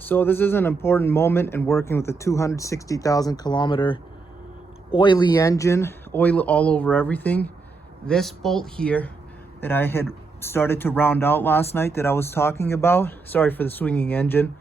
So this is an important moment in working with a 260,000 kilometer oily engine, oil all over everything. This bolt here that I had started to round out last night that I was talking about, sorry for the swinging engine,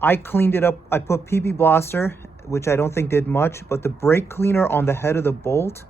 I cleaned it up. I put PB Blaster, which I don't think did much, but the brake cleaner on the head of the bolt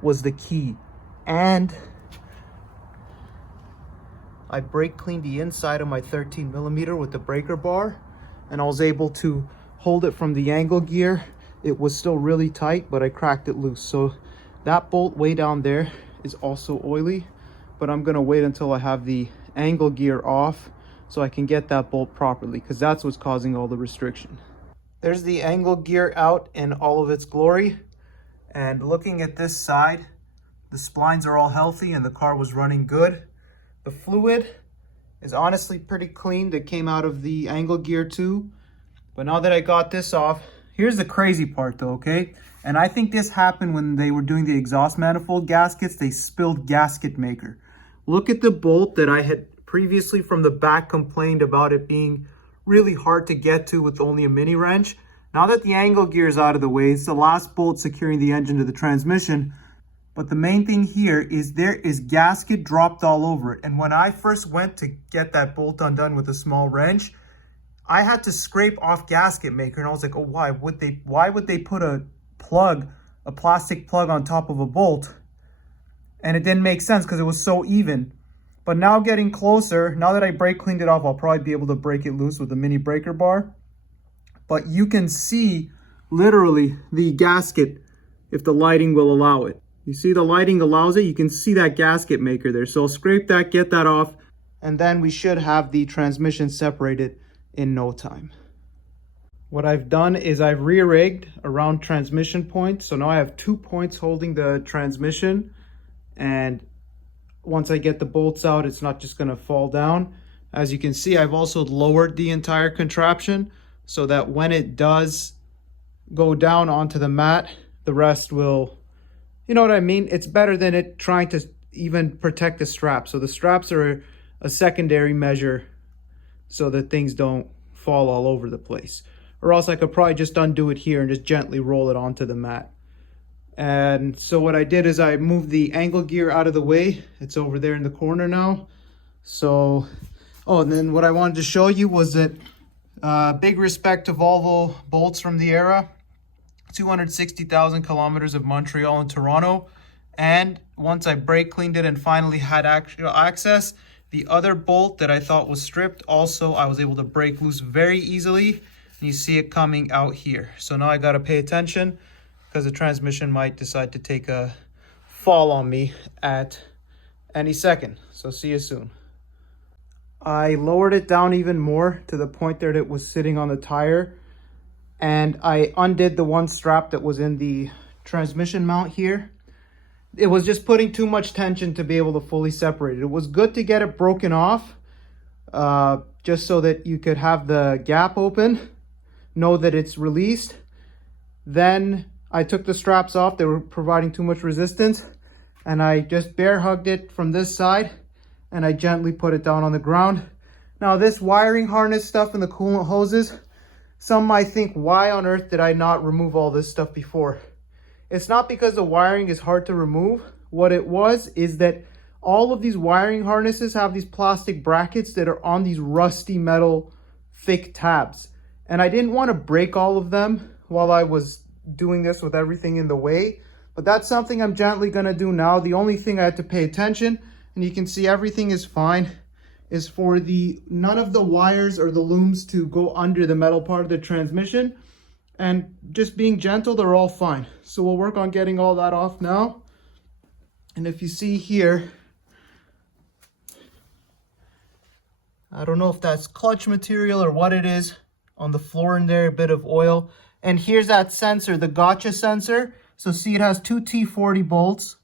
was the key. And I brake cleaned the inside of my 13 millimeter with the breaker bar, and I was able to hold it from the angle gear. It was still really tight, but I cracked it loose. So that bolt way down there is also oily, but I'm gonna wait until I have the angle gear off so I can get that bolt properly, because that's what's causing all the restriction. There's the angle gear out in all of its glory. And looking at this side, the splines are all healthy and the car was running good. The fluid is honestly pretty clean that came out of the angle gear too. But now that I got this off, here's the crazy part though, okay? And I think this happened when they were doing the exhaust manifold gaskets. They spilled gasket maker. Look at the bolt that I had previously from the back complained about it being really hard to get to with only a mini wrench. Now that the angle gear is out of the way, it's the last bolt securing the engine to the transmission. But the main thing here is there is gasket dropped all over it. And when I first went to get that bolt undone with a small wrench, I had to scrape off gasket maker. And I was like, oh, why would they put a plug, a plastic plug on top of a bolt? And it didn't make sense because it was so even. But now getting closer, now that I brake cleaned it off, I'll probably be able to break it loose with the mini breaker bar. But you can see literally the gasket if the lighting will allow it. You see the lighting allows it, you can see that gasket maker there. So I'll scrape that, get that off, and then we should have the transmission separated in no time. What I've done is I've re-rigged around transmission points. So now I have 2 points holding the transmission. And once I get the bolts out, it's not just gonna fall down. As you can see, I've also lowered the entire contraption so that when it does go down onto the mat, the rest will, you know what I mean? It's better than it trying to even protect the straps. So the straps are a secondary measure so that things don't fall all over the place. Or else I could probably just undo it here and just gently roll it onto the mat. And so what I did is I moved the angle gear out of the way. It's over there in the corner now. So, oh, and then what I wanted to show you was that big respect to Volvo bolts from the era. 260,000 kilometers of Montreal and Toronto. And once I brake cleaned it and finally had actual access, the other bolt that I thought was stripped, also I was able to break loose very easily. And you see it coming out here. So now I got to pay attention because the transmission might decide to take a fall on me at any second. So see you soon. I lowered it down even more to the point that it was sitting on the tire. And I undid the one strap that was in the transmission mount here. It was just putting too much tension to be able to fully separate it. It was good to get it broken off, just so that you could have the gap open, know that it's released. Then I took the straps off. They were providing too much resistance. And I just bear hugged it from this side and I gently put it down on the ground. Now this wiring harness stuff and the coolant hoses, some might think, why on earth did I not remove all this stuff before? It's not because the wiring is hard to remove. What it was is that all of these wiring harnesses have these plastic brackets that are on these rusty metal thick tabs. And I didn't want to break all of them while I was doing this with everything in the way. But that's something I'm gently going to do now. The only thing I had to pay attention, and you can see everything is fine, is for none of the wires or the looms to go under the metal part of the transmission. And just being gentle, they're all fine. So we'll work on getting all that off now. And if you see here, I don't know if that's clutch material or what it is on the floor in there, a bit of oil. And here's that sensor, the gotcha sensor. So see, it has 2 T40 bolts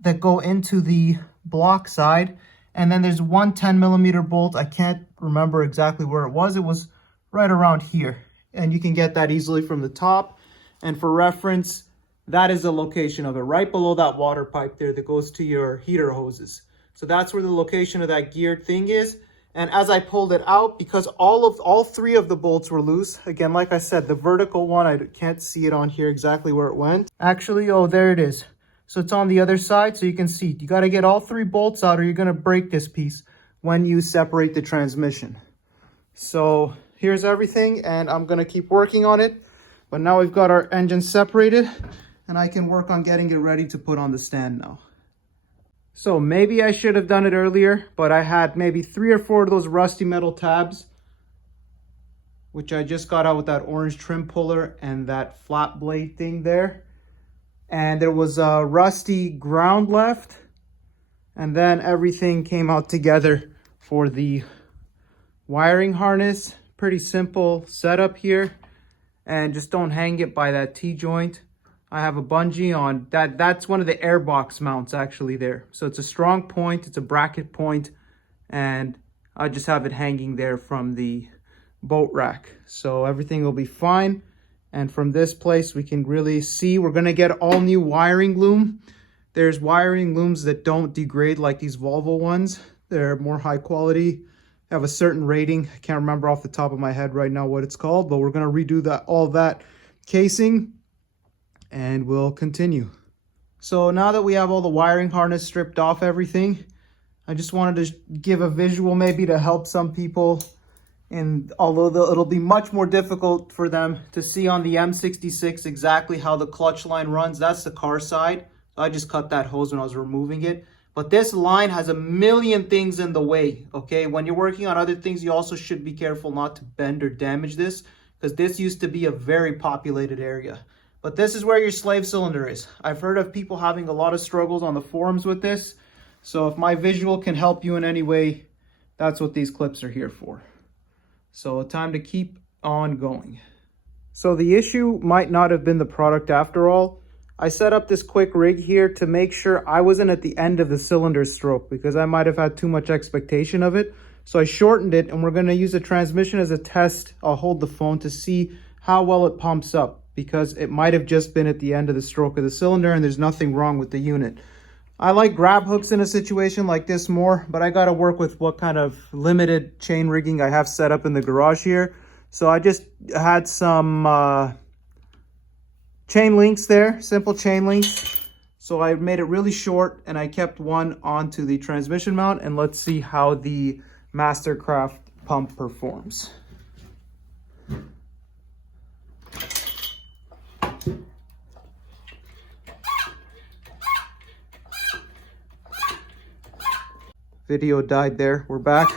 that go into the block side. And then there's one 10 millimeter bolt. I can't remember exactly where it was. It was right around here. And you can get that easily from the top. And for reference, that is the location of it, right below that water pipe there that goes to your heater hoses. So that's where the location of that geared thing is. And as I pulled it out, because all three of the bolts were loose, again, like I said, the vertical one, I can't see it on here exactly where it went. Actually, oh, there it is. So it's on the other side, so you can see. You got to get all three bolts out or you're going to break this piece when you separate the transmission. So here's everything, and I'm going to keep working on it. But now we've got our engine separated, and I can work on getting it ready to put on the stand now. So maybe I should have done it earlier, but I had maybe 3 or 4 of those rusty metal tabs, which I just got out with that orange trim puller and that flat blade thing there. And there was a rusty ground left, and then everything came out together for the wiring harness. Pretty simple setup here, and just don't hang it by that T-joint. I have a bungee on that. That's one of the airbox mounts actually there. So it's a strong point, it's a bracket point, and I just have it hanging there from the boat rack. So everything will be fine. And from this place, we can really see we're gonna get all new wiring loom. There's wiring looms that don't degrade like these Volvo ones. They're more high quality, have a certain rating. I can't remember off the top of my head right now what it's called, but we're gonna redo all that casing, and we'll continue. So now that we have all the wiring harness stripped off everything, I just wanted to give a visual maybe to help some people. And although it'll be much more difficult for them to see on the M66 exactly how the clutch line runs, that's the car side. I just cut that hose when I was removing it. But this line has a million things in the way, okay? When you're working on other things, you also should be careful not to bend or damage this, because this used to be a very populated area. But this is where your slave cylinder is. I've heard of people having a lot of struggles on the forums with this. So if my visual can help you in any way, that's what these clips are here for. So time to keep on going. So the issue might not have been the product after all. I set up this quick rig here to make sure I wasn't at the end of the cylinder stroke, because I might have had too much expectation of it. So I shortened it, and we're going to use the transmission as a test. I'll hold the phone to see how well it pumps up, because it might have just been at the end of the stroke of the cylinder and there's nothing wrong with the unit. I like grab hooks in a situation like this more, but I got to work with what kind of limited chain rigging I have set up in the garage here. So I just had some chain links there, simple chain links. So I made it really short, and I kept one onto the transmission mount, and let's see how the Mastercraft pump performs. Video died there. We're back.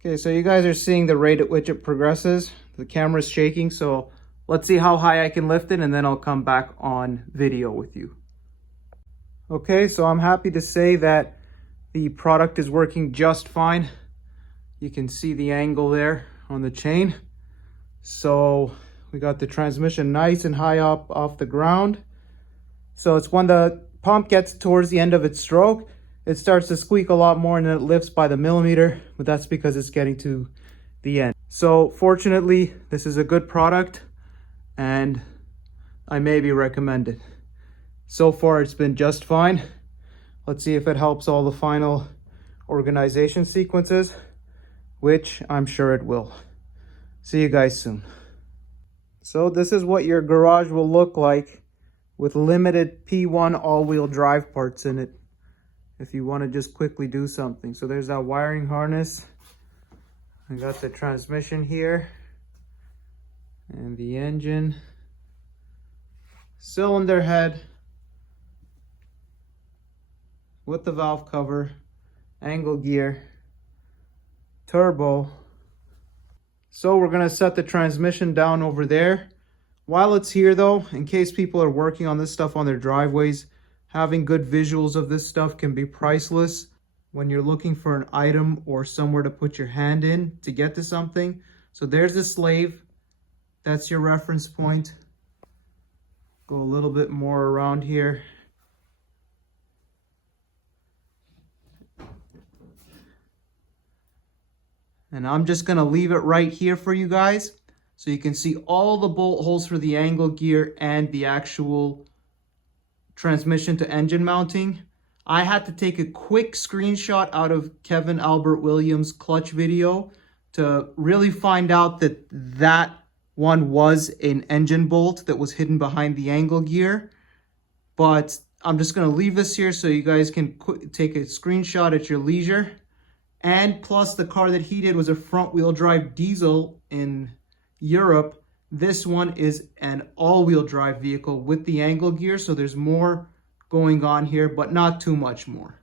Okay, so you guys are seeing the rate at which it progresses. The camera's shaking, so let's see how high I can lift it, and then I'll come back on video with you. Okay, so I'm happy to say that the product is working just fine. You can see the angle there on the chain. So we got the transmission nice and high up off the ground. So it's when the pump gets towards the end of its stroke, it starts to squeak a lot more, and then it lifts by the millimeter, but that's because it's getting to the end. So fortunately, this is a good product, and I maybe recommend it. So far, it's been just fine. Let's see if it helps all the final organization sequences, which I'm sure it will. See you guys soon. So this is what your garage will look like with limited P1 all-wheel drive parts in it, if you want to just quickly do something. So there's that wiring harness. I got the transmission here, and the engine, cylinder head with the valve cover, angle gear, turbo. So we're going to set the transmission down over there. While it's here though, in case people are working on this stuff on their driveways, Having good visuals of this stuff can be priceless when you're looking for an item or somewhere to put your hand in to get to something. So there's the slave. That's your reference point. Go a little bit more around here. And I'm just gonna leave it right here for you guys so you can see all the bolt holes for the angle gear and the actual transmission to engine mounting. I had to take a quick screenshot out of Kevin Albert Williams' clutch video to really find out that that one was an engine bolt that was hidden behind the angle gear. But I'm just gonna leave this here so you guys can take a screenshot at your leisure. And plus the car that he did was a front wheel drive diesel in Europe. This one is an all-wheel drive vehicle with the angle gear, so there's more going on here, but not too much more.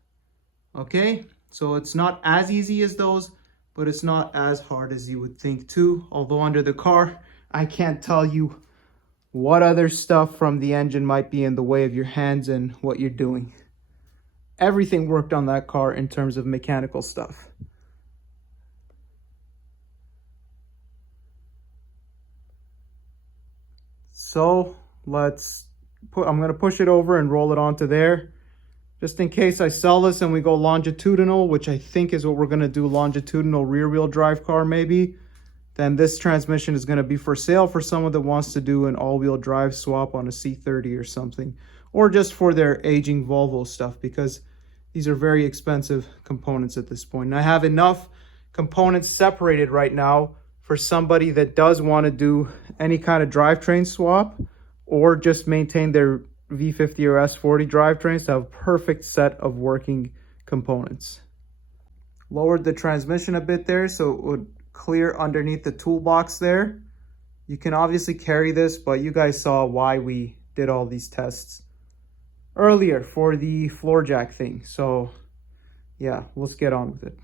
Okay, so it's not as easy as those, but it's not as hard as you would think too. Although under the car, I can't tell you what other stuff from the engine might be in the way of your hands and what you're doing. Everything worked on that car in terms of mechanical stuff. So I'm gonna push it over and roll it onto there. Just in case I sell this and we go longitudinal, which I think is what we're gonna do, longitudinal rear wheel drive car maybe, then this transmission is gonna be for sale for someone that wants to do an all-wheel drive swap on a C30 or something, or just for their aging Volvo stuff, because these are very expensive components at this point. And I have enough components separated right now for somebody that does want to do any kind of drivetrain swap or just maintain their V50 or S40 drivetrains to have a perfect set of working components. Lowered the transmission a bit there so it would clear underneath the toolbox there. You can obviously carry this, but you guys saw why we did all these tests earlier for the floor jack thing. So yeah, let's get on with it.